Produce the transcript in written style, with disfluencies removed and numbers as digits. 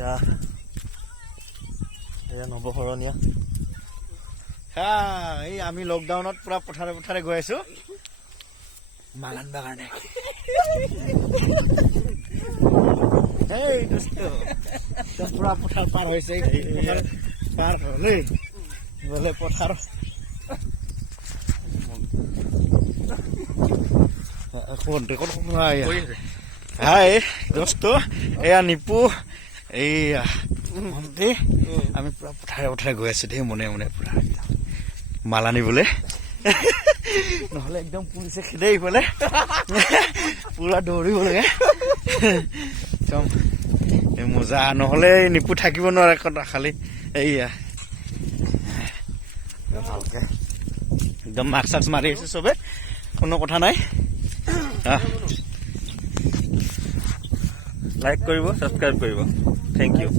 এয়া এয়া নৱশৰণীয়া এই আমি লকডাউনত পুৰা পথাৰে পথাৰে গৈ আছো মাল আনবা কাৰণে পুৰা পথাৰ পাৰ হৈছে পাৰ হলেই বোলে পথাৰ হাই দোস্ত এয়া নিপু এইয়া আমি পুৰা পথাৰে পথাৰে গৈ আছো দেই মনে মনে পুৰা মাল আনিবলে নহলে একদম পুলিচে খেদাই পেলাই পুৰা দৌৰিব লাগে একদম মজা নহলে নিপু থাকিব নোৱাৰে খালি এইয়া ভালকে একদম মাস্ক চাক্স মাৰি আছে চবে কোনো কথা নাই লাইক কৰিব ছাবস্ক্ৰাইব কৰিব থেংক ইউ